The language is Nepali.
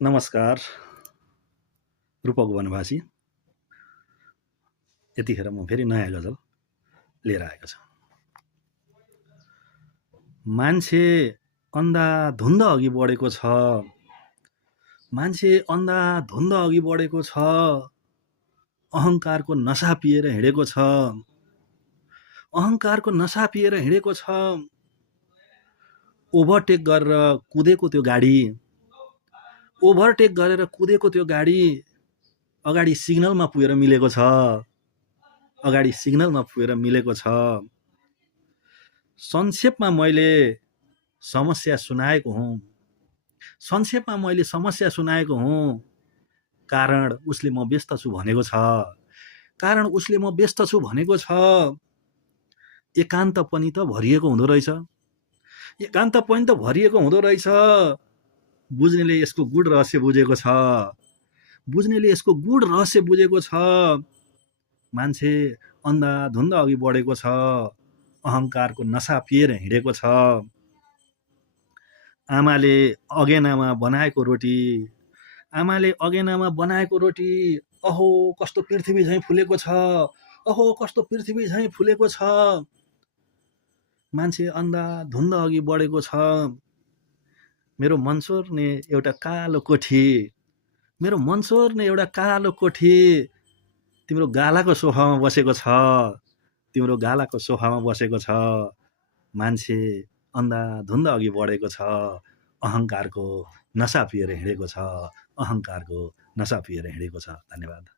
नमस्कार रूपक वनवासी। यतिखेर म फेरि नयाँ गजल लिएर आएको छु। मान्छे अन्धाधुन्द अघि बढेको छ, मान्छे अन्धाधुन्द अघि बढेको छ, अहङ्कारको नशा पिएर हिँडेको छ, अहङ्कारको नशा पिएर हिँडेको छ। ओभरटेक गरेर कुदेको त्यो गाडी, ओभरटेक गरेर कुदेको त्यो गाडी अगाडि सिग्नलमा पुगेर मिलेको छ, अगाडि सिग्नलमा पुगेर मिलेको छ। संक्षेपमा मैले समस्या सुनाएको हुँ, संक्षेपमा मैले समस्या सुनाएको हुँ। कारण उसले म व्यस्त छु भनेको छ, कारण उसले म व्यस्त छु भनेको छ। एकान्त पनि त भरिएको हुँदो रहेछ, एकान्त पनि त भरिएको हुँदो रहेछ। बुझ्नेले यसको गुड रहस्य बुझेको छ, बुझ्नेले यसको गुड रहस्य बुझेको छ। मान्छे अन्धाधुन्द अघि बढेको छ, अहङ्कारको नशा पिएर हिँडेको छ। आमाले अगेनामा बनाएको रोटी, आमाले अगेनामा बनाएको रोटी, अहो कस्तो पृथ्वी झैँ फुलेको छ, अहो कस्तो पृथ्वी झैँ फुलेको छ। मान्छे अन्धाधुन्द अघि बढेको छ। मेरो मन सोर्ने एउटा कालो कोठी, मेरो मन सोर्ने एउटा कालो कोठी तिम्रो गालाको सोफामा बसेको छ, तिम्रो गालाको सोफामा बसेको छ। मान्छे अन्धाधुन्द अघि बढेको छ, अहङ्कारको नशा पिएर हिँडेको छ, अहङ्कारको नशा पिएर हिँडेको छ। धन्यवाद।